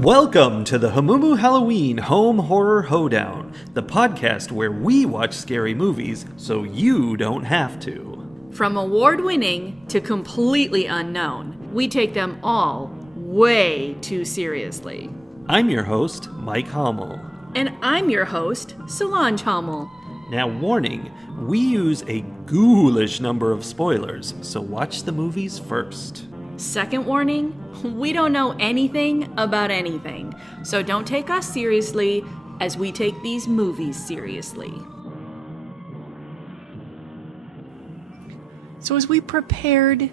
Welcome to the Hamumu Halloween Home Horror Hoedown, the podcast where we watch scary movies so you don't have to. From award-winning to completely unknown, we take them all way too seriously. I'm your host, Mike Hummel. And I'm your host, Solange Hummel. Now, warning, we use a ghoulish number of spoilers, so watch the movies first. Second warning, we don't know anything about anything, so don't take us seriously as we take these movies seriously. So as we prepared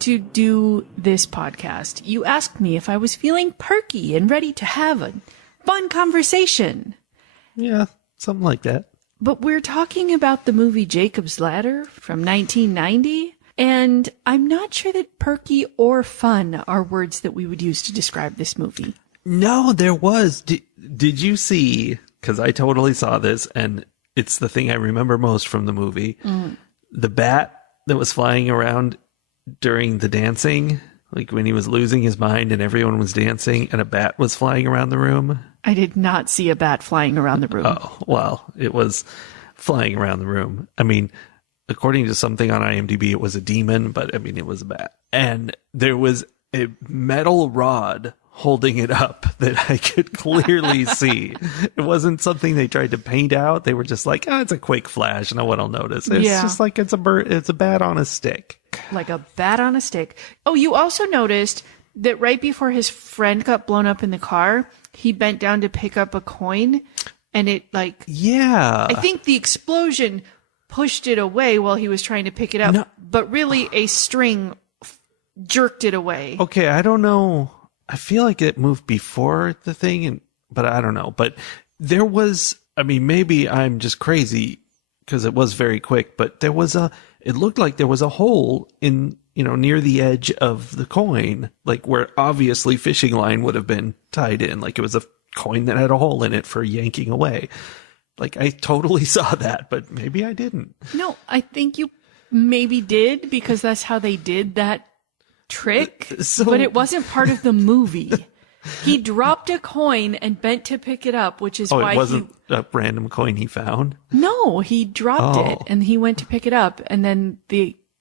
to do this podcast, you asked me if I was feeling perky and ready to have a fun conversation. Yeah, something like that. But we're talking about the movie Jacob's Ladder from 1990. And I'm not sure that perky or fun are words that we would use to describe this movie. No, there was. Did you see, because I totally saw this, and it's the thing I remember most from the movie, the bat that was flying around during the dancing, like when he was losing his mind and everyone was dancing and a bat was flying around the room? I did not see a bat flying around the room. Oh, well, it was flying around the room. I mean, according to something on IMDb, it was a demon, but I mean, it was a bat. And there was a metal rod holding it up that I could clearly see. It wasn't something they tried to paint out. They were just like, oh, it's a quick flash. No one will notice. It's just like it's a bat on a stick. Like a bat on a stick. Oh, you also noticed that right before his friend got blown up in the car, he bent down to pick up a coin and it yeah. I think the explosion pushed it away while he was trying to pick it up, but really a string jerked it away. Okay, I don't know. I feel like it moved before the thing, but I don't know. But there was, I mean, maybe I'm just crazy because it was very quick, but it looked like there was a hole in, near the edge of the coin, like where obviously fishing line would have been tied in. Like it was a coin that had a hole in it for yanking away. Like, I totally saw that, but maybe I didn't. No, I think you maybe did because that's how they did that trick, but it wasn't part of the movie. He dropped a coin and bent to pick it up, which is why it wasn't a random coin he found? No, he dropped it and he went to pick it up and then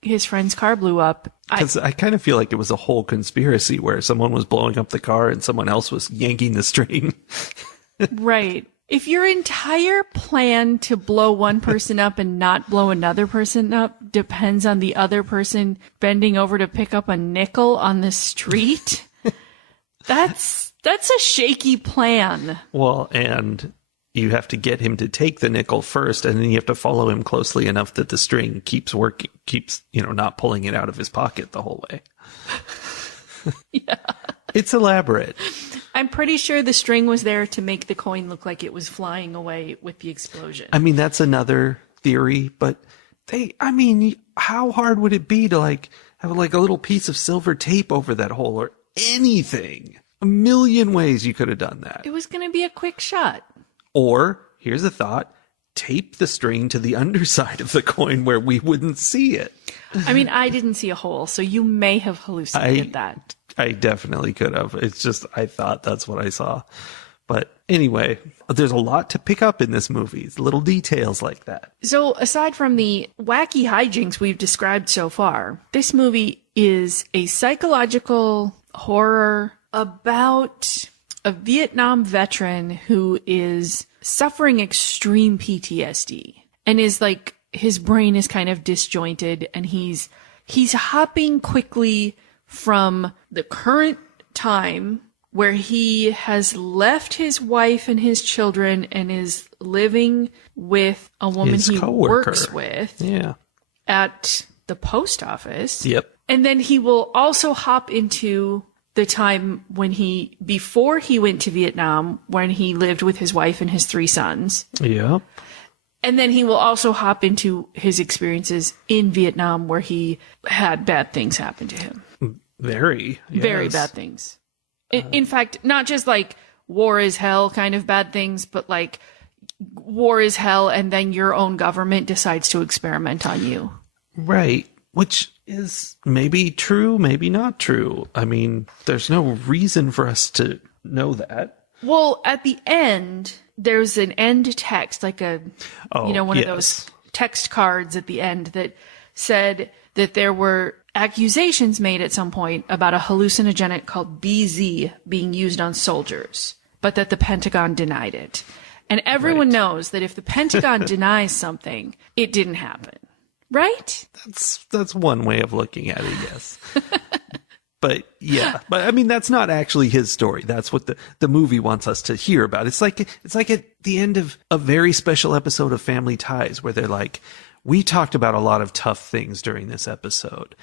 his friend's car blew up. Because I kind of feel like it was a whole conspiracy where someone was blowing up the car and someone else was yanking the string. Right. If your entire plan to blow one person up and not blow another person up depends on the other person bending over to pick up a nickel on the street, that's a shaky plan. Well, and you have to get him to take the nickel first, and then you have to follow him closely enough that the string keeps working, not pulling it out of his pocket the whole way. Yeah. It's elaborate. I'm pretty sure the string was there to make the coin look like it was flying away with the explosion. I mean, that's another theory, but how hard would it be to have a little piece of silver tape over that hole or anything? A million ways you could have done that. It was going to be a quick shot. Or, here's a thought, tape the string to the underside of the coin where we wouldn't see it. I mean, I didn't see a hole, so you may have hallucinated that. I definitely could have. It's just, I thought that's what I saw. But anyway, there's a lot to pick up in this movie. Little details like that. So aside from the wacky hijinks we've described so far, this movie is a psychological horror about a Vietnam veteran who is suffering extreme PTSD and is his brain is kind of disjointed and he's hopping quickly from the current time where he has left his wife and his children and is living with a woman he works with at the post office. Yep. And then he will also hop into the time before he went to Vietnam, when he lived with his wife and his 3 sons. Yep. And then he will also hop into his experiences in Vietnam where he had bad things happen to him. Very bad things. In fact, not just war is hell kind of bad things, but war is hell and then your own government decides to experiment on you. Right. Which is maybe true, maybe not true. I mean, there's no reason for us to know that. Well, at the end, there's an end text, like one of those text cards at the end that said that there were accusations made at some point about a hallucinogenic called BZ being used on soldiers, but that the Pentagon denied it. And everyone knows that if the Pentagon denies something, it didn't happen. Right? That's one way of looking at it, yes. But yeah, I mean, that's not actually his story. That's what the movie wants us to hear about. It's like at the end of a very special episode of Family Ties where they're like, we talked about a lot of tough things during this episode.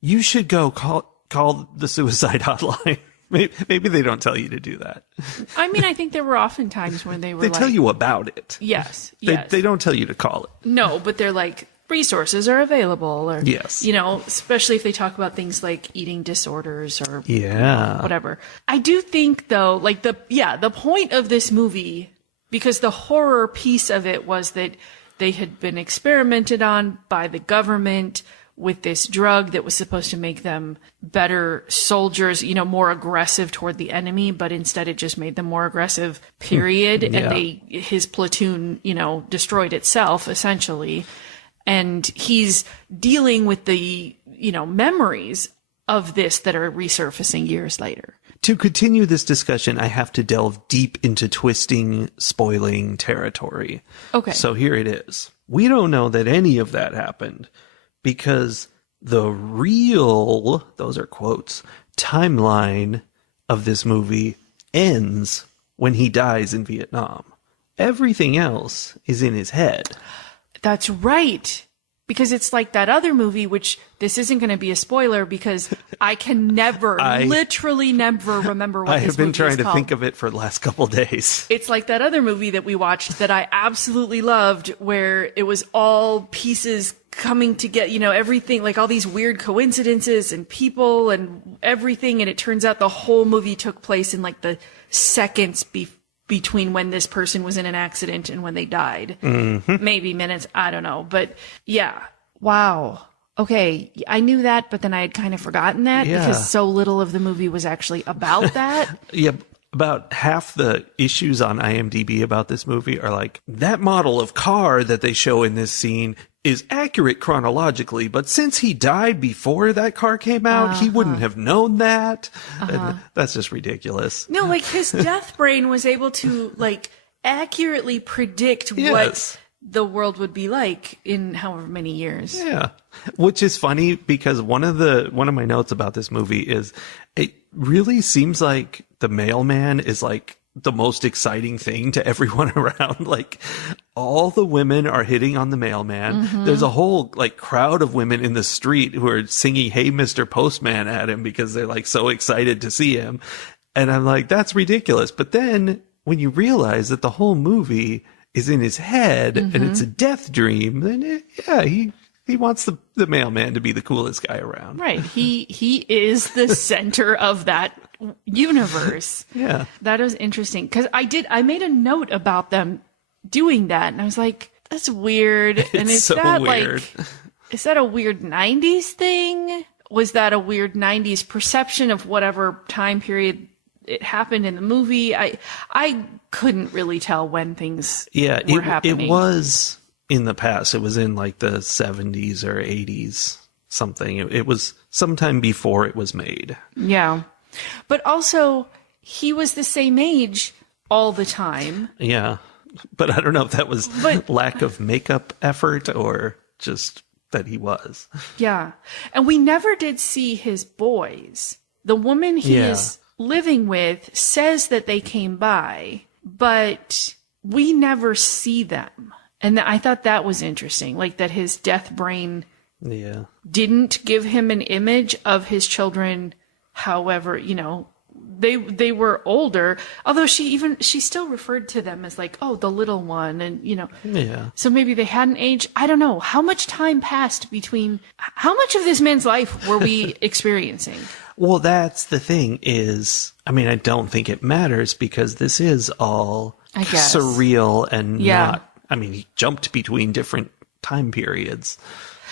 You should go call the suicide hotline. Maybe they don't tell you to do that. I mean, I think there were often times when they tell you about it. Yes. They don't tell you to call it. No, but they're like, resources are available, or yes, especially if they talk about things like eating disorders or whatever. I do think though, like the point of this movie, because the horror piece of it was that they had been experimented on by the government with this drug that was supposed to make them better soldiers, more aggressive toward the enemy, but instead it just made them more aggressive, period. Yeah. And his platoon, destroyed itself essentially. And he's dealing with the, memories of this that are resurfacing years later. To continue this discussion, I have to delve deep into twisting, spoiling territory. Okay. So here it is. We don't know that any of that happened because the real, those are quotes, timeline of this movie ends when he dies in Vietnam. Everything else is in his head. That's right. Because it's like that other movie, which this isn't going to be a spoiler because I can literally never remember what this movie is called. I have been trying to think of it for the last couple of days. It's like that other movie that we watched that I absolutely loved, where it was all pieces coming together, everything, like all these weird coincidences and people and everything. And it turns out the whole movie took place in like the seconds between when this person was in an accident and when they died. Mm-hmm. Maybe minutes, I don't know. But yeah, wow. Okay, I knew that, but then I had kind of forgotten that because so little of the movie was actually about that. Yeah, about half the issues on IMDb about this movie are like, that model of car that they show in this scene is accurate chronologically, but since he died before that car came out, he wouldn't have known that. And that's just ridiculous. No, like his death brain was able to like accurately predict what the world would be like in however many years. Yeah. Which is funny because one of my notes about this movie is it really seems like the mailman is like the most exciting thing to everyone around. Like all the women are hitting on the mailman. Mm-hmm. There's a whole like crowd of women in the street who are singing, "Hey, Mr. Postman" at him because they're like so excited to see him. And I'm like, that's ridiculous. But then when you realize that the whole movie is in his head and it's a death dream, then he wants the mailman to be the coolest guy around. Right. He is the center of that universe. Yeah. That was interesting because I made a note about them doing that and I was like, that's weird. And is so that weird. Like, is that a weird 90s thing? Was that a weird 90s perception of whatever time period it happened in the movie? I couldn't really tell when things were happening. It was in the past. It was in like the 70s or 80s something. It was sometime before it was made. Yeah. But also, he was the same age all the time. Yeah. But I don't know if that was lack of makeup effort or just that he was. Yeah. And we never did see his boys. The woman he is living with says that they came by, but we never see them. And I thought that was interesting, like that his death brain didn't give him an image of his children. However, they were older, although she still referred to them as like, oh, the little one. And, so maybe they hadn't aged. I don't know how much time passed between, how much of this man's life were we experiencing? Well, that's the thing is, I mean, I don't think it matters because this is all surreal and not, I mean, he jumped between different time periods.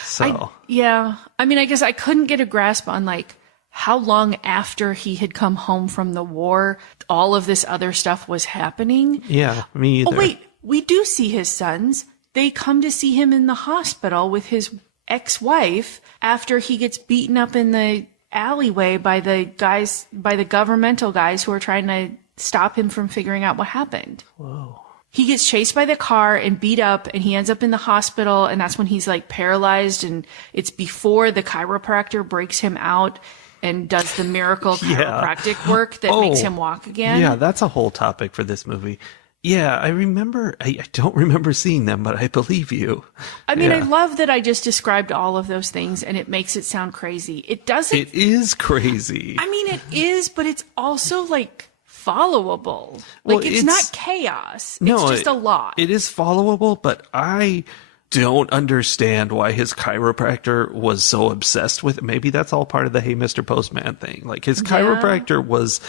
So I mean, I guess I couldn't get a grasp on like how long after he had come home from the war all of this other stuff was happening. yeah, me either. Oh, wait, we do see his sons. They come to see him in the hospital with his ex-wife after he gets beaten up in the alleyway by the governmental guys who are trying to stop him from figuring out what happened. Whoa. He gets chased by the car and beat up, and he ends up in the hospital, and that's when he's like paralyzed, and it's before the chiropractor breaks him out and does the miracle chiropractic work that makes him walk again. Yeah, that's a whole topic for this movie. Yeah, I remember. I don't remember seeing them, but I believe you. I mean, I love that I just described all of those things, and it makes it sound crazy. It doesn't. It is crazy. I mean, it is, but it's also like followable. Like, it's not chaos. It's just a lot. It is followable, but I don't understand why his chiropractor was so obsessed with it. Maybe that's all part of the Hey Mr. Postman thing. Like, his chiropractor was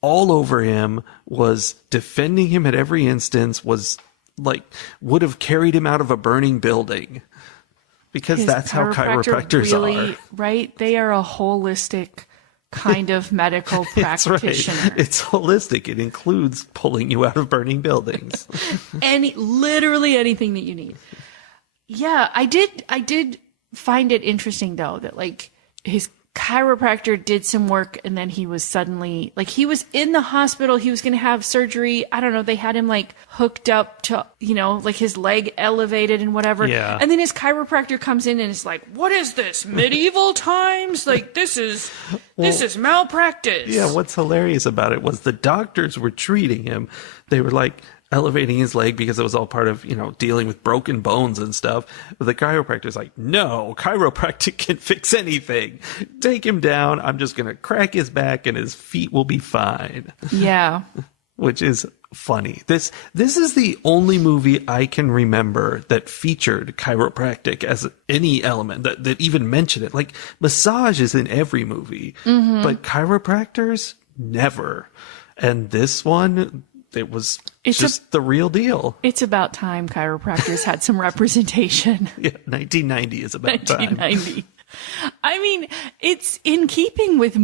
all over him, was defending him at every instance, was like, would have carried him out of a burning building. Because that's how chiropractors are. Right? They are a holistic kind of medical practitioner. Right. It's holistic. It includes pulling you out of burning buildings. Literally anything that you need. Yeah, I did find it interesting though that like his chiropractor did some work and then he was suddenly like he was in the hospital, he was going to have surgery. I don't know, they had him like hooked up to, you know, like his leg elevated and whatever. Yeah. And then his chiropractor comes in and it's like, "What is this? Medieval times? Like this is malpractice." Yeah, what's hilarious about it was the doctors were treating him. They were like elevating his leg because it was all part of, you know, dealing with broken bones and stuff. But the chiropractor's like, "No, chiropractic can fix anything. Take him down. I'm just going to crack his back and his feet will be fine." Yeah. Which is funny. This is the only movie I can remember that featured chiropractic as any element that even mentioned it. Like, massage is in every movie, but chiropractors never. And this one, it's just the real deal. It's about time chiropractors had some representation. Yeah, 1990 is about 1990. I mean, it's in keeping with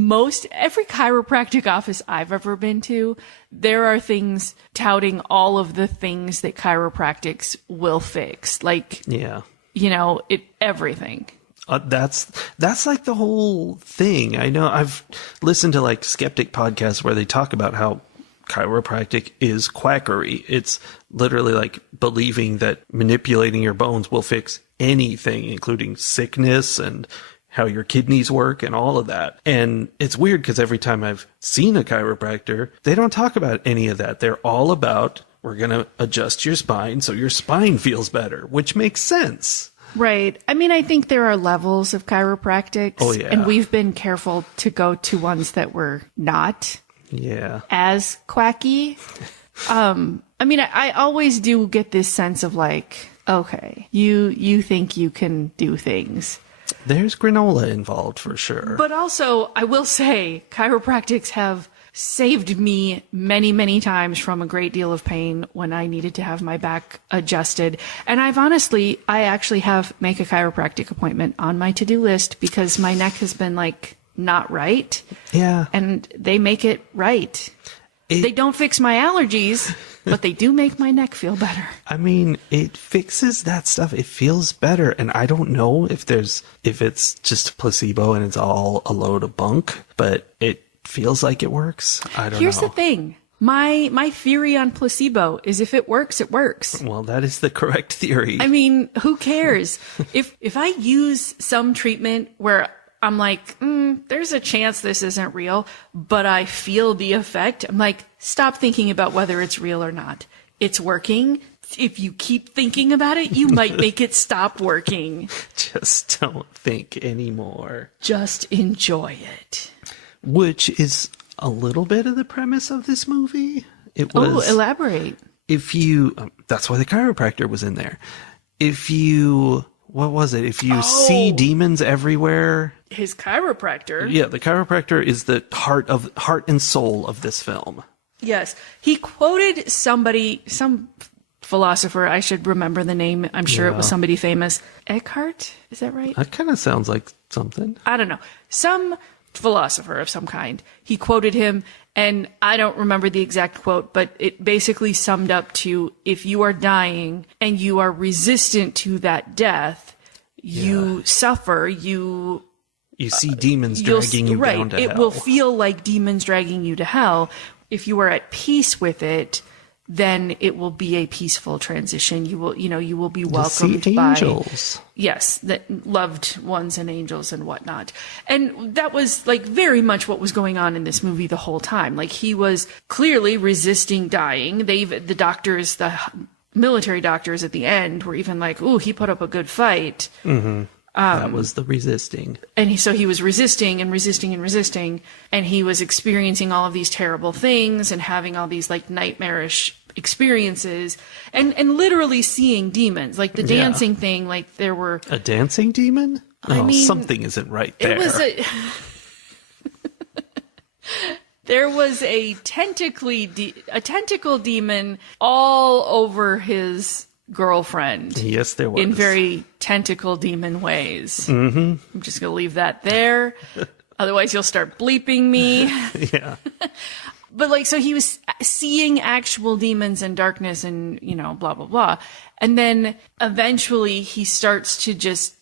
every chiropractic office I've ever been to. There are things touting all of the things that chiropractics will fix. Like, yeah, you know, everything. That's like the whole thing. I know I've listened to like skeptic podcasts where they talk about how chiropractic is quackery. It's literally like believing that manipulating your bones will fix anything, including sickness and how your kidneys work and all of that. And it's weird because every time I've seen a chiropractor, they don't talk about any of that. They're all about, we're going to adjust your spine so your spine feels better, which makes sense. Right. I mean, I think there are levels of chiropractics. Oh, yeah. And we've been careful to go to ones that were not as quacky. I mean, I always do get this sense of like, okay, you think you can do things. There's granola involved for sure. But also, I will say, chiropractics have saved me many, many times from a great deal of pain when I needed to have my back adjusted. And I actually have make a chiropractic appointment on my to-do list because my neck has been like not right. Yeah. And they make it right. They don't fix my allergies, but they do make my neck feel better. I mean, it fixes that stuff. It feels better. And I don't know if it's just placebo and it's all a load of bunk, but it feels like it works. I don't know. Here's the thing. My theory on placebo is if it works, it works. Well, that is the correct theory. I mean, who cares? If I use some treatment where I'm like, there's a chance this isn't real, but I feel the effect, I'm like, stop thinking about whether it's real or not. It's working. If you keep thinking about it, you might make it stop working. Just don't think anymore. Just enjoy it. Which is a little bit of the premise of this movie. Elaborate. That's why the chiropractor was in there. What was it? If you see demons everywhere. His chiropractor. Yeah, the chiropractor is the heart and soul of this film. Yes. He quoted some philosopher. I should remember the name. I'm sure it was Yeah. somebody famous. Eckhart? Is that right? That kind of sounds like something. I don't know. Some philosopher of some kind. He quoted him, and I don't remember the exact quote, but it basically summed up to, if you are dying and you are resistant to that death, you suffer, you see demons dragging you down to hell. It will feel like demons dragging you to hell. If you are at peace with it, then it will be a peaceful transition. You will be welcomed see by angels. Yes, that loved ones and angels and whatnot. And that was like very much what was going on in this movie the whole time. Like, he was clearly resisting dying. The military doctors at the end were even like, "Ooh, he put up a good fight." That was the resisting. And he was resisting and resisting and resisting, and he was experiencing all of these terrible things and having all these like nightmarish experiences and literally seeing demons. Like the dancing thing, like there were A dancing demon? I mean, something isn't right there. it was there was a tentacle demon all over his girlfriend. Yes, there was. In very tentacle demon ways. I'm just going to leave that there. Otherwise, you'll start bleeping me. Yeah. But like, so he was seeing actual demons and darkness and, blah, blah, blah. And then eventually he starts to just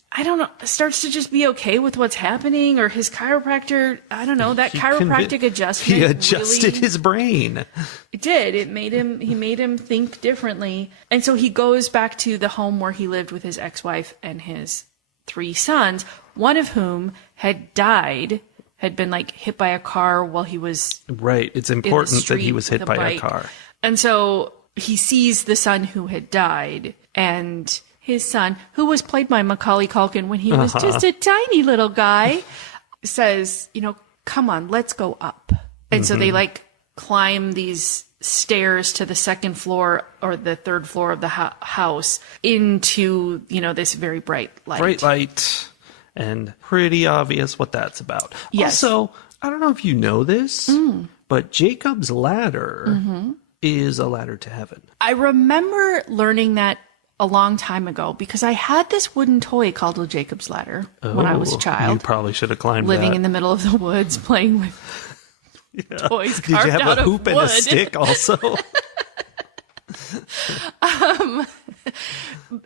be okay with what's happening, or his chiropractor, I don't know, that chiropractic adjustment. He adjusted really, his brain. It did. He made him think differently. And so he goes back to the home where he lived with his ex-wife and his 3 sons, one of whom had been like hit by a car while he was Right. It's important that he was hit by a car. And so he sees the son who had died, and his son, who was played by Macaulay Culkin when he was just a tiny little guy, says, come on, let's go up. And so they like climb these stairs to the 2nd floor or the 3rd floor of the house into, this very bright light. Bright light. And pretty obvious what that's about. Yes. Also, I don't know if you know this, but Jacob's ladder is a ladder to heaven. I remember learning that a long time ago because I had this wooden toy called a Jacob's ladder when I was a child. You probably should have climbed living that. in the middle of the woods playing with toys Did you carved have out a hoop of and wood. a stick also?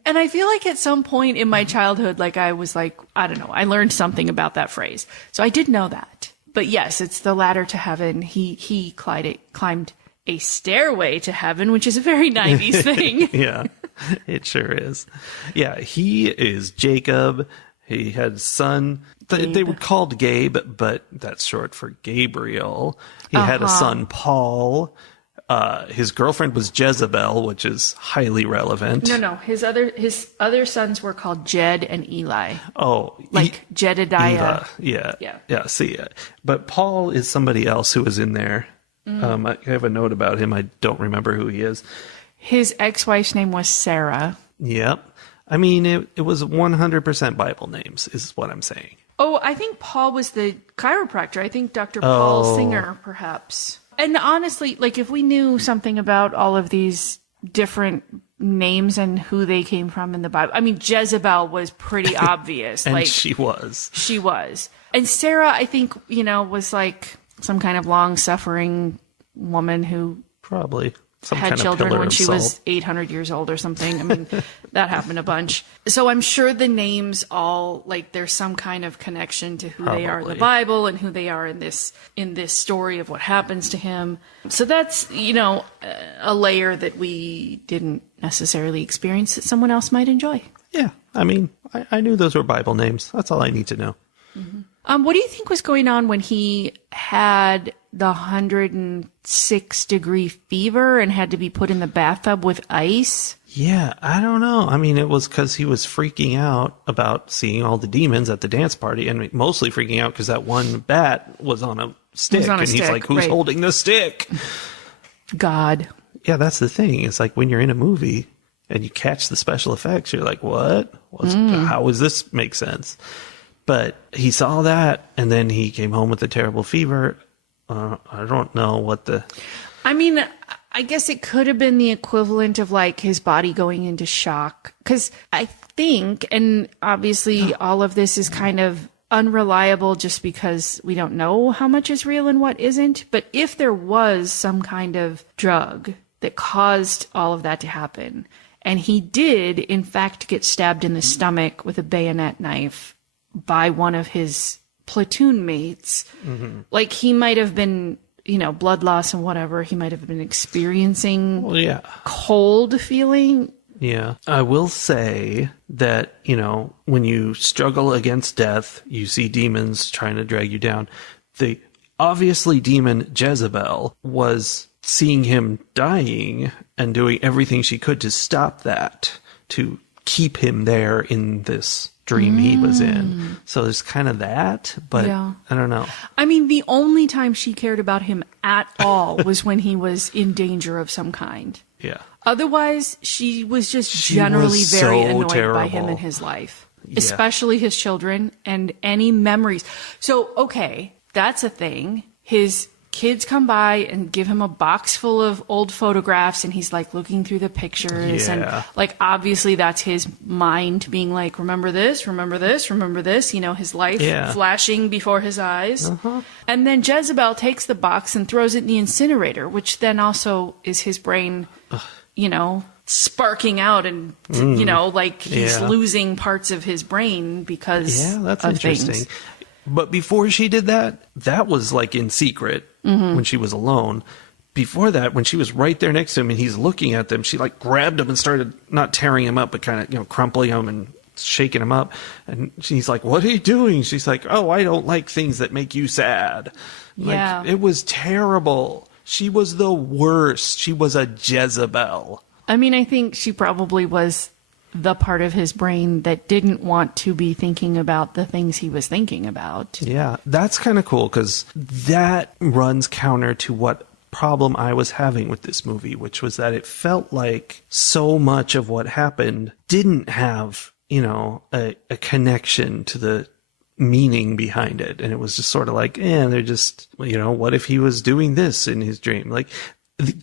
And I feel like at some point in my childhood, like I was like, I don't know, I learned something about that phrase. So I did know that. But yes, it's the ladder to heaven. He climbed a stairway to heaven, which is a very 90s thing. Yeah, it sure is. Yeah, he is Jacob. He had a son. They were called Gabe, but that's short for Gabriel. He had a son, Paul. His girlfriend was Jezebel, which is highly relevant. No. His other sons were called Jed and Eli. Oh, Like Jedediah. Yeah. Yeah. See, but Paul is somebody else who was in there. I have a note about him. I don't remember who he is. His ex-wife's name was Sarah. Yep. I mean, it was 100% Bible names, is what I'm saying. Oh, I think Paul was the chiropractor. I think Dr. Paul Singer, perhaps. And honestly, like if we knew something about all of these different names and who they came from in the Bible. I mean, Jezebel was pretty obvious. And like she was. She was. And Sarah, I think, was like some kind of long-suffering woman who Probably. Some had kind children of pillar when of she salt. was 800 years old or something. I mean, that happened a bunch. So I'm sure the names all, like, there's some kind of connection to who they are in the Probably. Bible and who they are in this story of what happens to him. So that's, a layer that we didn't necessarily experience that someone else might enjoy. Yeah. I mean, I knew those were Bible names. That's all I need to know. What do you think was going on when he had the 106-degree fever and had to be put in the bathtub with ice? Yeah, I don't know. I mean, it was because he was freaking out about seeing all the demons at the dance party, and mostly freaking out because that one bat was on a stick, and he's like, "Who's holding the stick?" God. Yeah, that's the thing. It's like when you're in a movie and you catch the special effects, you're like, "What? How does this make sense?" But he saw that, and then he came home with a terrible fever. I don't know what the... I mean, I guess it could have been the equivalent of like his body going into shock. Because I think, and obviously all of this is kind of unreliable just because we don't know how much is real and what isn't. But if there was some kind of drug that caused all of that to happen, and he did, in fact, get stabbed in the stomach with a bayonet knife by one of his platoon mates, like he might have been, blood loss and whatever. He might have been experiencing cold feeling. Yeah. I will say that, when you struggle against death, you see demons trying to drag you down. The obviously demon Jezebel was seeing him dying and doing everything she could to stop that, to keep him there in this dream he was in. So there's kind of that, but I don't know. I mean, the only time she cared about him at all was when he was in danger of some kind. Yeah. Otherwise, she was just generally very annoyed terrible. by him and his life, especially his children and any memories. So, okay, that's a thing. His kids come by and give him a box full of old photographs, and he's like looking through the pictures, and like obviously that's his mind being like, remember this, remember this, remember this, his life flashing before his eyes. And then Jezebel takes the box and throws it in the incinerator, which then also is his brain, sparking out, and like he's losing parts of his brain because that's of interesting. things. But before she did that, that was like in secret when she was alone. Before that, when she was right there next to him and he's looking at them, she like grabbed him and started not tearing him up, but kind of, crumpling him and shaking him up. And she's like, what are you doing? She's like, oh, I don't like things that make you sad. Like, it was terrible. She was the worst. She was a Jezebel. I mean, I think she probably was the part of his brain that didn't want to be thinking about the things he was thinking about. Yeah, that's kind of cool because that runs counter to what problem I was having with this movie, which was that it felt like so much of what happened didn't have, a connection to the meaning behind it. And it was just sort of like, they're just, what if he was doing this in his dream? Like,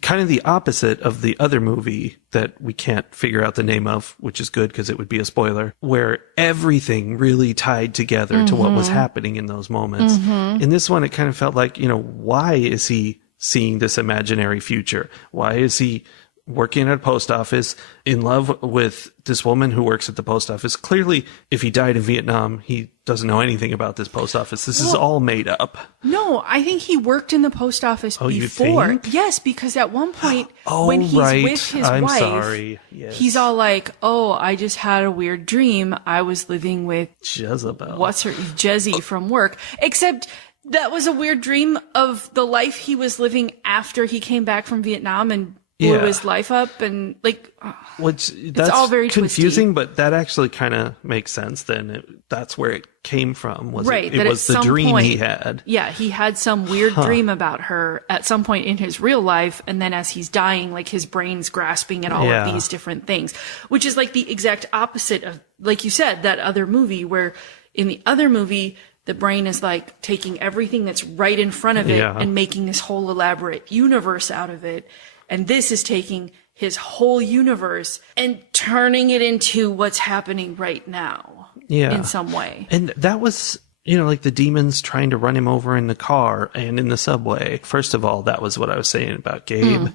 kind of the opposite of the other movie that we can't figure out the name of, which is good because it would be a spoiler, where everything really tied together to what was happening in those moments. In this one, it kind of felt like, why is he seeing this imaginary future? Why is he working at a post office, in love with this woman who works at the post office? Clearly, if he died in Vietnam, he doesn't know anything about this post office. This is all made up. No, I think he worked in the post office before. You think? Yes, because at one point, when he's with his wife, he's all like, oh, I just had a weird dream. I was living with Jezebel. Jezzy from work. Except that was a weird dream of the life he was living after he came back from Vietnam and blew his life up, and like, that's it's all very confusing, twisty. but that actually kind of makes sense. Then that's where it came from. Was right? It was the dream he had. Yeah, he had some weird dream about her at some point in his real life, and then as he's dying, like his brain's grasping at all of these different things, which is like the exact opposite of, like you said, that other movie, where in the other movie, the brain is like taking everything that's right in front of it and making this whole elaborate universe out of it. And this is taking his whole universe and turning it into what's happening right now in some way. And that was, like the demons trying to run him over in the car and in the subway. First of all, that was what I was saying about Gabe.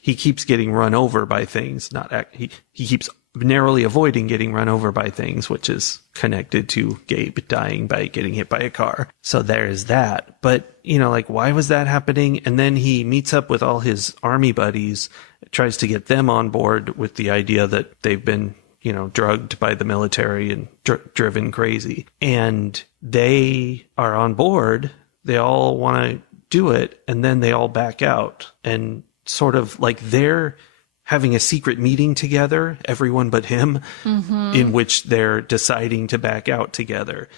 He keeps getting run over by things. He keeps narrowly avoiding getting run over by things, which is connected to Gabe dying by getting hit by a car. So there's that. But, why was that happening? And then he meets up with all his army buddies, tries to get them on board with the idea that they've been, drugged by the military and driven crazy. And they are on board. They all want to do it. And then they all back out, and sort of like they're having a secret meeting together, everyone but him, in which they're deciding to back out together.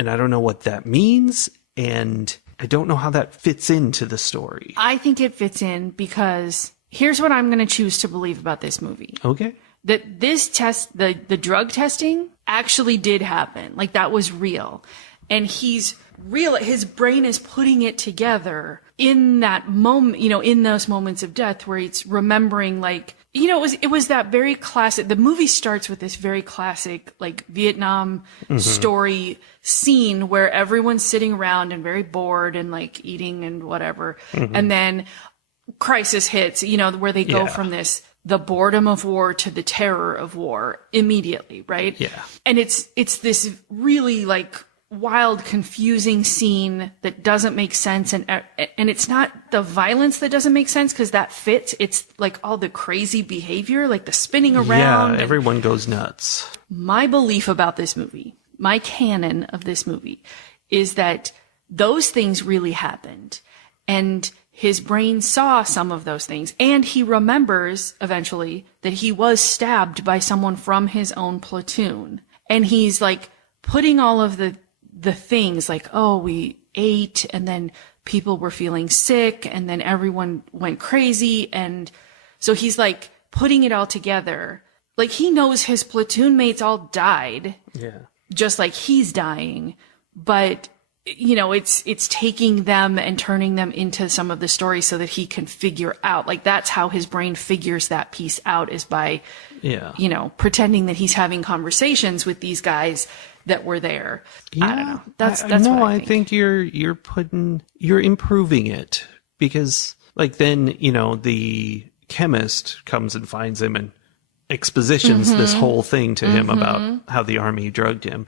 And I don't know what that means, and I don't know how that fits into the story. I think it fits in because here's what I'm going to choose to believe about this movie. Okay. That this test, the drug testing, actually did happen. Like, that was real. And his brain is putting it together in that moment, you know, in those moments of death where it's remembering, like, you know, it was that very classic, the movie starts with this very classic, like, Vietnam story scene where everyone's sitting around and very bored and like eating and whatever. And then crisis hits, you know, where they go from the boredom of war to the terror of war immediately, right? Yeah. And it's this really, like, wild, confusing scene that doesn't make sense. And it's not the violence that doesn't make sense, because that fits. It's like all the crazy behavior, like the spinning around. Yeah, everyone goes nuts. My belief about this movie, my canon of this movie, is that those things really happened. And his brain saw some of those things. And he remembers eventually that he was stabbed by someone from his own platoon. And he's like putting all of the things, like, oh, we ate, and then people were feeling sick, and then everyone went crazy. And so he's like putting it all together. Like, he knows his platoon mates all died. Yeah. Just like he's dying. But, you know, it's taking them and turning them into some of the stories so that he can figure out, like, that's how his brain figures that piece out, is by, you know, pretending that he's having conversations with these guys that were there. Yeah, I don't know. That's no, what I think you're improving it, because, like, then, you know, the chemist comes and finds him and expositions this whole thing to him about how the army drugged him.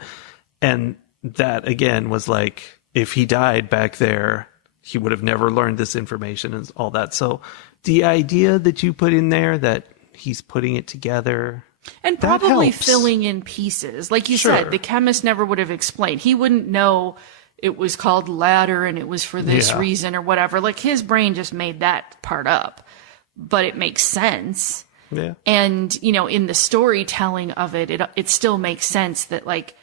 And that, again, was like, if he died back there, he would have never learned this information and all that. So the idea that you put in there, that he's putting it together, and probably filling in pieces. Like you said, the chemist never would have explained. He wouldn't know it was called ladder and it was for this reason or whatever. Like, his brain just made that part up. But it makes sense. Yeah. And, you know, in the storytelling of it, it still makes sense that, like,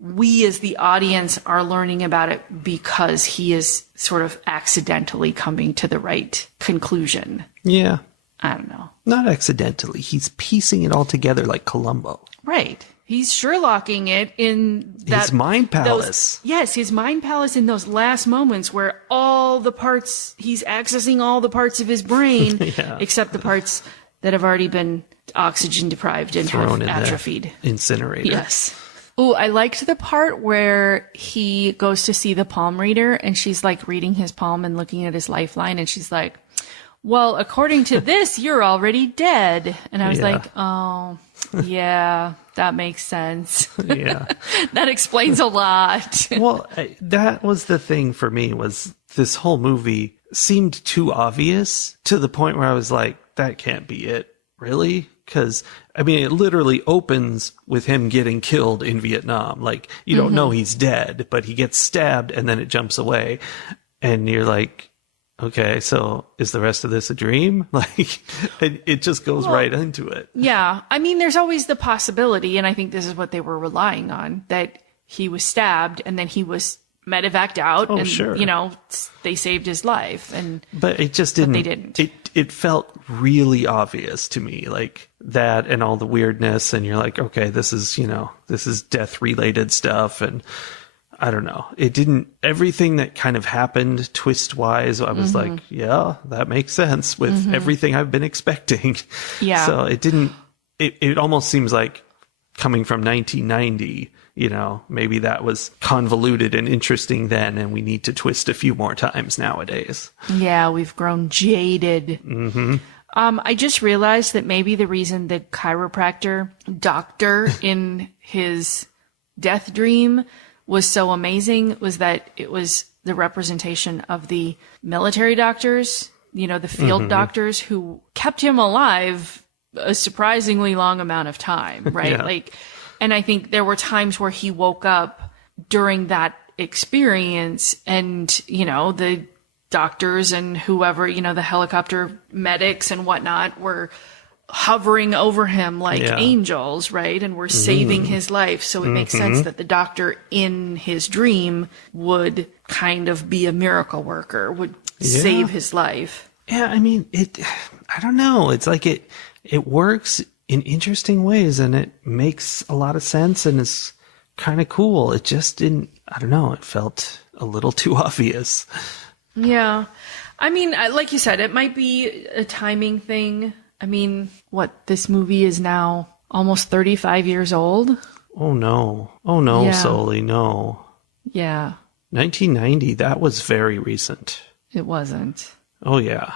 we as the audience are learning about it because he is sort of accidentally coming to the right conclusion. Yeah. I don't know. Not accidentally. He's piecing it all together like Columbo. Right. He's Sherlocking it in that... His mind palace. His mind palace in those last moments where all the parts... He's accessing all the parts of his brain, except the parts that have already been oxygen deprived and thrown have in atrophied. The incinerator. Yes. Ooh, I liked the part where he goes to see the palm reader and she's like reading his palm and looking at his lifeline, and she's like, well, according to this, you're already dead. And I was like, oh, yeah, that makes sense. Yeah. That explains a lot. Well, that was the thing for me, was this whole movie seemed too obvious, to the point where I was like, that can't be it. Really? Because, I mean, it literally opens with him getting killed in Vietnam. Like, you don't know he's dead, but he gets stabbed and then it jumps away. And you're like, okay, so is the rest of this a dream? Like, it just goes right into it. Yeah. I mean, there's always the possibility, and I think this is what they were relying on, that he was stabbed and then he was medevaced out. Oh, and, sure. you know, they saved his life. But it just didn't. But they didn't. It felt really obvious to me, like that and all the weirdness. And you're like, okay, this is death related stuff. And I don't know. It didn't, everything that kind of happened twist wise, I was like, yeah, that makes sense with everything I've been expecting. Yeah. So it almost seems like, coming from 1990, you know, maybe that was convoluted and interesting then, and we need to twist a few more times nowadays. Yeah, we've grown jaded. I just realized that maybe the reason the chiropractor doctor in his death dream was so amazing was that it was the representation of the military doctors, you know, the field doctors who kept him alive a surprisingly long amount of time, right? Yeah. Like, and I think there were times where he woke up during that experience and, you know, the doctors and whoever, you know, the helicopter medics and whatnot were hovering over him like angels, right? And were saving his life. So it makes sense that the doctor in his dream would kind of be a miracle worker, would save his life. Yeah, I mean, I don't know. It's like it works in interesting ways, and it makes a lot of sense and is kind of cool. It just didn't, I don't know, it felt a little too obvious. Yeah. I mean, like you said, it might be a timing thing. I mean, this movie is now almost 35 years old. Oh no. Oh no, Yeah. Sully, no. Yeah. 1990, that was very recent. It wasn't. Oh yeah.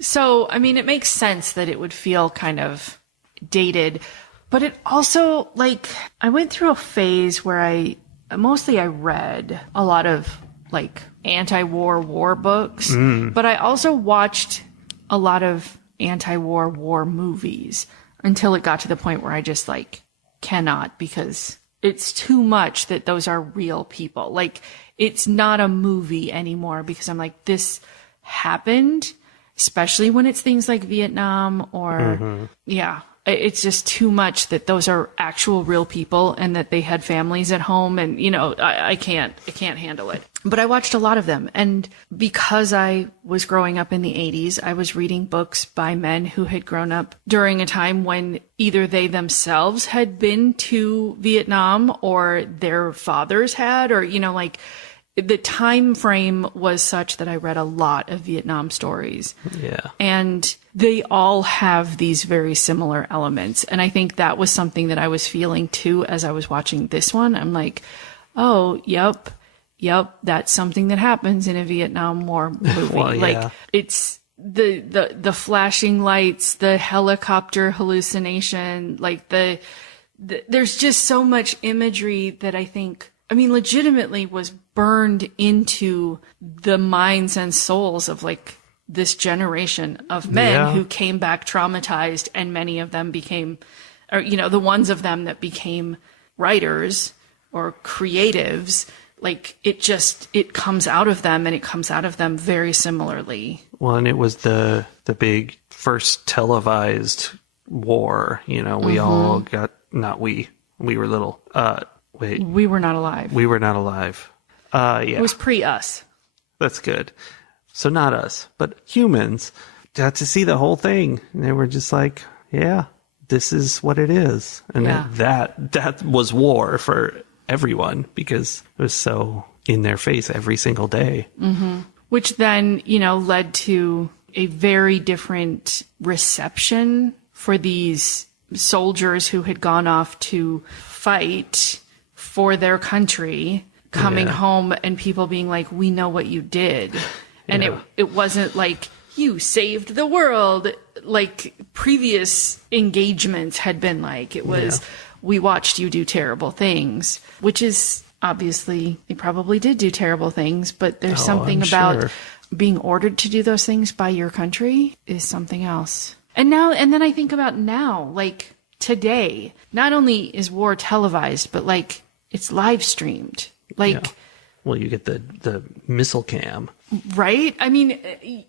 So, I mean, it makes sense that it would feel kind of dated, but it also, like, I went through a phase where I read a lot of, like, war books, but I also watched a lot of war movies until it got to the point where I just, like, cannot, because it's too much that those are real people. Like, it's not a movie anymore, because I'm like, this happened, especially when it's things like Vietnam or, yeah, it's just too much that those are actual real people and that they had families at home. And, you know, I can't handle it. But I watched a lot of them. And because I was growing up in the 80s, I was reading books by men who had grown up during a time when either they themselves had been to Vietnam or their fathers had, or, you know, like, the time frame was such that I read a lot of Vietnam stories. Yeah. And they all have these very similar elements. And I think that was something that I was feeling too as I was watching this one. I'm like, oh, yep, that's something that happens in a Vietnam War movie. Well, yeah. Like, it's the flashing lights, the helicopter hallucination, like there's just so much imagery that I think, I mean, legitimately was burned into the minds and souls of, like, this generation of men who came back traumatized, and many of them became, or, you know, the ones of them that became writers or creatives, like, it comes out of them, and it comes out of them very similarly. Well, and it was the big first televised war, you know, we all got, we were little, wait. We were not alive. We were not alive. Yeah. It was pre-us. That's good. So not us, but humans got to see the whole thing. And they were just like, yeah, this is what it is. And that was war for everyone, because it was so in their face every single day. Mm-hmm. Which then, you know, led to a very different reception for these soldiers who had gone off to fight for their country, coming home and people being like, we know what you did. And it wasn't like, you saved the world, like previous engagements had been like. It was, we watched you do terrible things, which is obviously, you probably did do terrible things, but there's something about being ordered to do those things by your country is something else. And then I think about now, like today, not only is war televised, but like it's live streamed. Like, well, you get the missile cam, right? I mean,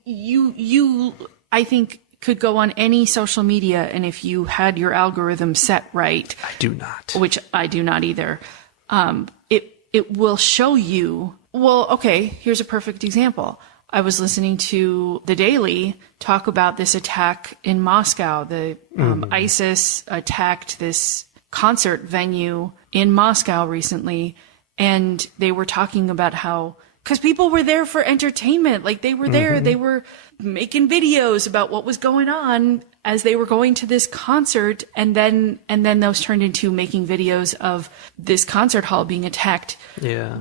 you, I think, could go on any social media, and if you had your algorithm set right, I do not, which I do not either, it will show you. Well, okay, here's a perfect example. I was listening to The Daily talk about this attack in Moscow. The ISIS attacked this concert venue in Moscow recently, and they were talking about how, because people were there for entertainment, like they were there, they were making videos about what was going on as they were going to this concert, and then those turned into making videos of this concert hall being attacked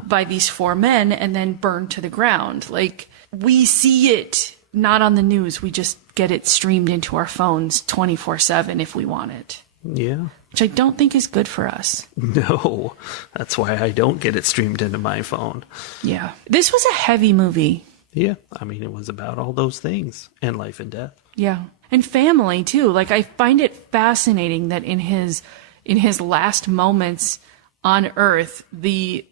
by these four men and then burned to the ground. Like, we see it not on the news, we just get it streamed into our phones 24/7 if we want it. Yeah. Which I don't think is good for us. No, that's why I don't get it streamed into my phone. Yeah. This was a heavy movie. Yeah. I mean, it was about all those things and life and death. Yeah. And family too. Like, I find it fascinating that in his last moments on Earth, he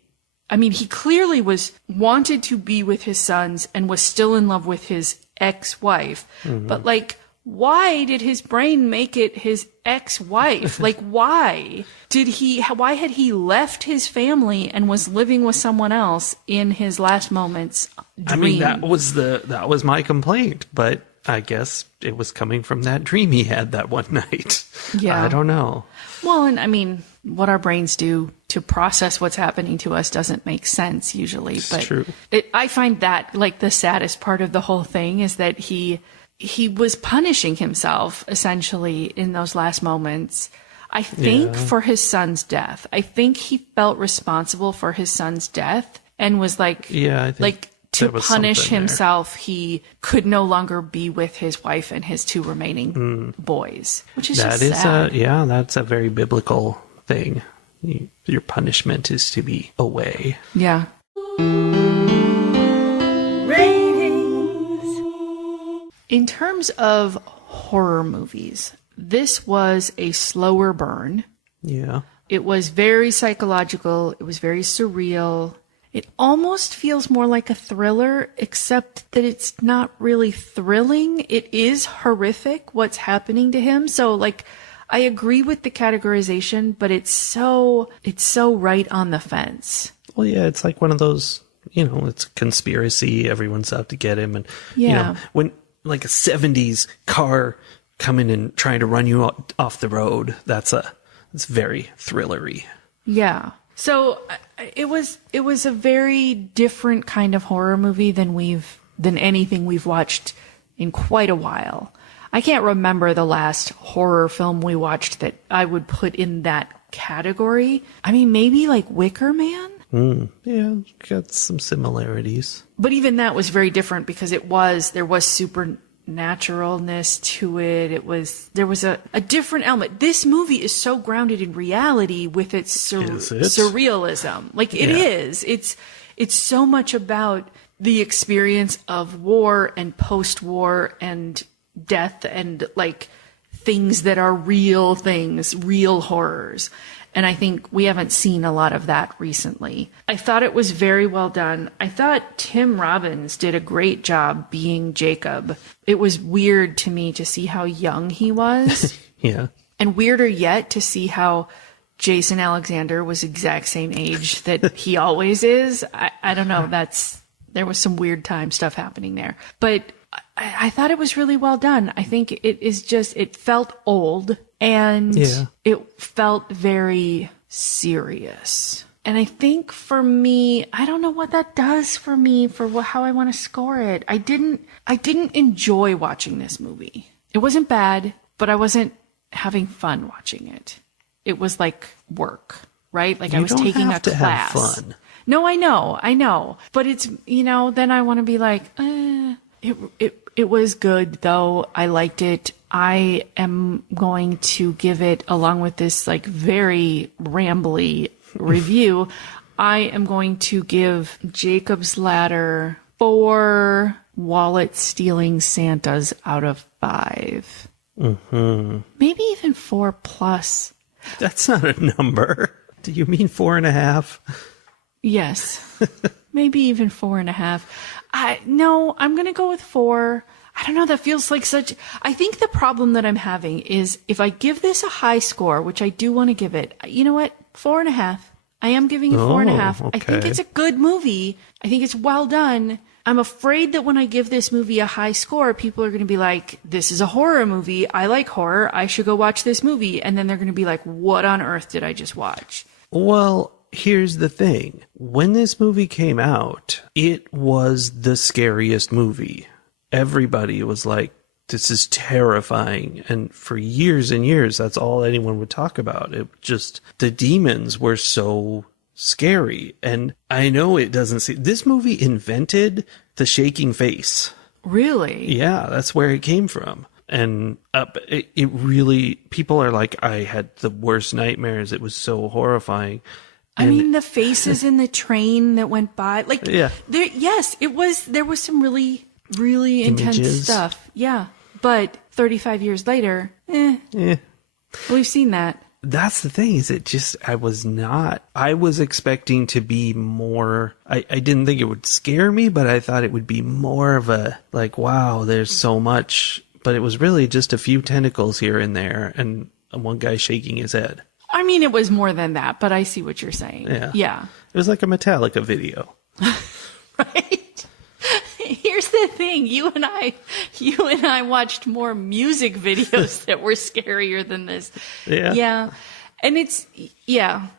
clearly wanted to be with his sons and was still in love with his ex-wife. But like, why did his brain make it his ex-wife? Like, why had he left his family and was living with someone else in his last moments dream? I mean, that was my complaint, but I guess it was coming from that dream he had that one night. Yeah. I don't know. Well, and I mean, what our brains do to process what's happening to us doesn't make sense usually. But true. I find that like the saddest part of the whole thing is that he was punishing himself essentially in those last moments. I think for his son's death. I think he felt responsible for his son's death and was like, I think like to there was punish something there. himself, he could no longer be with his wife and his 2 remaining boys, which is just sad. That's a very biblical thing. Your punishment is to be away. Yeah. In terms of horror movies, this was a slower burn. Yeah. It was very psychological. It was very surreal. It almost feels more like a thriller, except that it's not really thrilling. It is horrific what's happening to him. So like, I agree with the categorization, but it's so right on the fence. Well, yeah, it's like one of those, it's a conspiracy. Everyone's out to get him. And, when like a 70s car coming and trying to run you off the road, it's very thrillery. Yeah. So it was a very different kind of horror movie than anything we've watched in quite a while. I can't remember the last horror film we watched that I would put in that category. I mean, maybe like Wicker Man? Yeah, got some similarities. But even that was very different because there was supernaturalness to it. There was a different element. This movie is so grounded in reality with its surrealism. Like it is. It's so much about the experience of war and post-war and death and like things that are real things, real horrors. And I think we haven't seen a lot of that recently. I thought it was very well done. I thought Tim Robbins did a great job being Jacob. It was weird to me to see how young he was. Yeah. And weirder yet to see how Jason Alexander was exact same age that he always is. I don't know. There was some weird time stuff happening there. But I thought it was really well done. I think it felt old and it felt very serious. And I think for me, I don't know what that does for me for how I want to score it. I didn't enjoy watching this movie. It wasn't bad, but I wasn't having fun watching it. It was like work, right? Like I was taking a class. Have fun. No, I know. But it's, then I want to be like, it was good though. I liked it. I am going to give it, along with this like very rambly review, I am going to give Jacob's Ladder 4 wallet stealing Santas out of 5. Mm-hmm. Maybe even 4+. That's not a number. Do you mean 4.5? Yes. Maybe even 4.5. No, I'm going to go with 4. I don't know. That feels like I think the problem that I'm having is if I give this a high score, which I do want to give it, you know what? 4.5. I am giving it 4.5. Okay. I think it's a good movie. I think it's well done. I'm afraid that when I give this movie a high score, people are going to be like, this is a horror movie. I like horror. I should go watch this movie. And then they're going to be like, what on earth did I just watch? Well, here's the thing. When this movie came out, it was the scariest movie. Everybody was like, this is terrifying. And for years and years, that's all anyone would talk about. It just, the demons were so scary. And I know it doesn't seem, this movie invented the shaking face. Really? Yeah, that's where it came from. And it really, people are like, I had the worst nightmares. It was so horrifying. I mean, the faces in the train that went by, like, yeah. There was some really intense Images. stuff. Yeah. But 35 years later, we've seen that. That's the thing, is it just, I was expecting to be more, I didn't think it would scare me, but I thought it would be more of a, like, wow, there's so much, but it was really just a few tentacles here and there, and one guy shaking his head. I mean, it was more than that, but I see what you're saying. Yeah. It was like a Metallica video. Right? Here's the thing. You and I watched more music videos that were scarier than this. Yeah. Yeah. And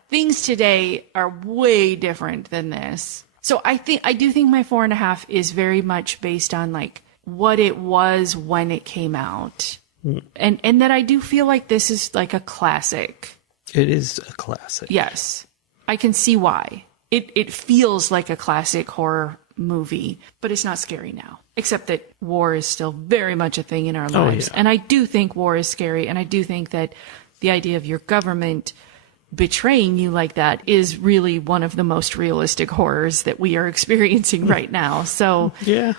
things today are way different than this. So I do think my 4.5 is very much based on like what it was when it came out. And that I do feel like this is like a classic. It is a classic. Yes. I can see why. It feels like a classic horror movie, but it's not scary now. Except that war is still very much a thing in our lives. Yeah. And I do think war is scary. And I do think that the idea of your government betraying you like that is really one of the most realistic horrors that we are experiencing right now. So, yeah.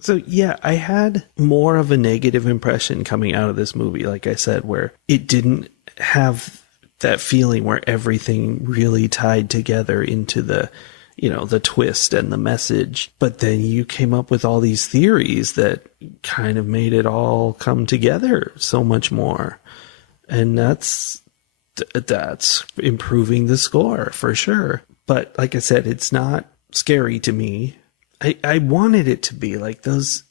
So, yeah, I had more of a negative impression coming out of this movie, like I said, where it didn't have that feeling where everything really tied together into the twist and the message. But then you came up with all these theories that kind of made it all come together so much more. And that's improving the score for sure. But like I said, it's not scary to me. I wanted it to be like those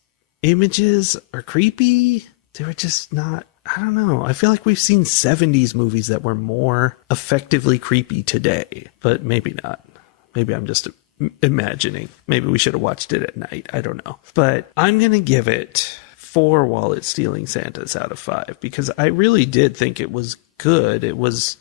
images are creepy. They were just not, I don't know. I feel like we've seen 70s movies that were more effectively creepy today, but maybe not. Maybe I'm just imagining. Maybe we should have watched it at night. I don't know. But I'm going to give it 4 wallet stealing Santas out of 5 because I really did think it was good. It was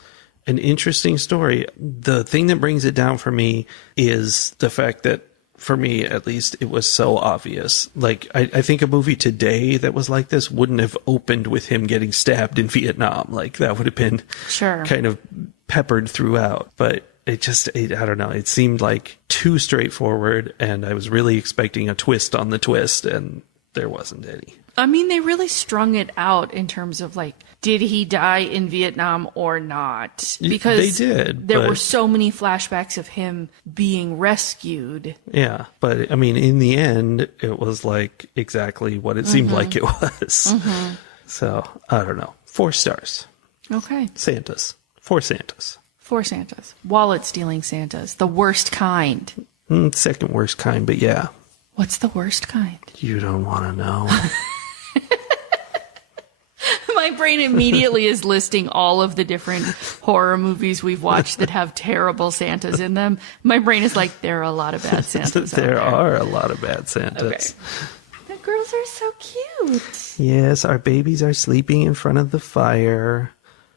an interesting story. The thing that brings it down for me is the fact that, for me at least, it was so obvious. Like, I think a movie today that was like this wouldn't have opened with him getting stabbed in Vietnam. Like, that would have been kind of peppered throughout. But I don't know. It seemed like too straightforward, and I was really expecting a twist on the twist, and there wasn't any. I mean, they really strung it out in terms of like, did he die in Vietnam or not? Because they did. There were so many flashbacks of him being rescued. Yeah, but I mean, in the end, it was like exactly what it seemed like it was. So, I don't know. 4 stars. Okay. Santas. 4 Santas. 4 Santas. Wallet stealing Santas. The worst kind. Second worst kind, but yeah. What's the worst kind? You don't want to know. My brain immediately is listing all of the different horror movies we've watched that have terrible Santas in them. My brain is like, there are a lot of bad Santas. There are a lot of bad Santas. Okay. The girls are so cute. Yes, our babies are sleeping in front of the fire.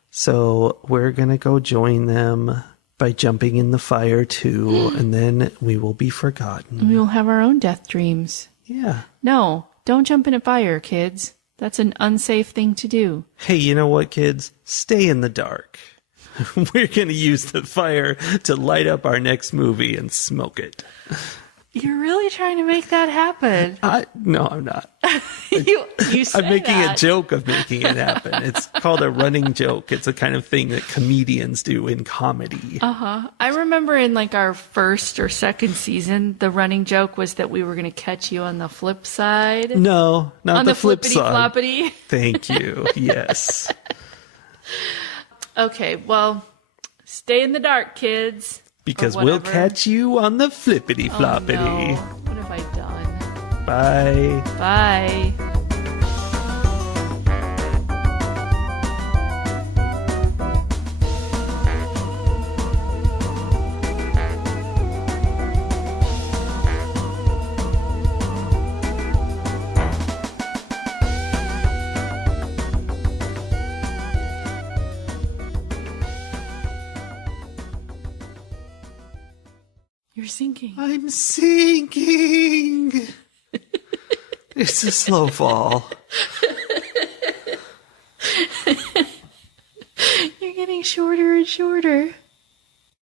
So we're going to go join them by jumping in the fire too. And then we will be forgotten. We will have our own death dreams. Yeah. No, don't jump in a fire, kids. That's an unsafe thing to do. Hey, you know what, kids? Stay in the dark. We're going to use the fire to light up our next movie and smoke it. You're really trying to make that happen. No, I'm not. you say I'm making that. a joke of making it happen. It's called a running joke. It's a kind of thing that comedians do in comedy. I remember in like our first or second season, the running joke was that we were going to catch you on the flip side. No, not on the flip flippity side. floppity. Thank you. Yes. Okay, well, stay in the dark, kids. Because we'll catch you on the flippity floppity. Oh, no. What have I done? Bye. Bye. You're sinking. I'm sinking. It's a slow fall. You're getting shorter and shorter.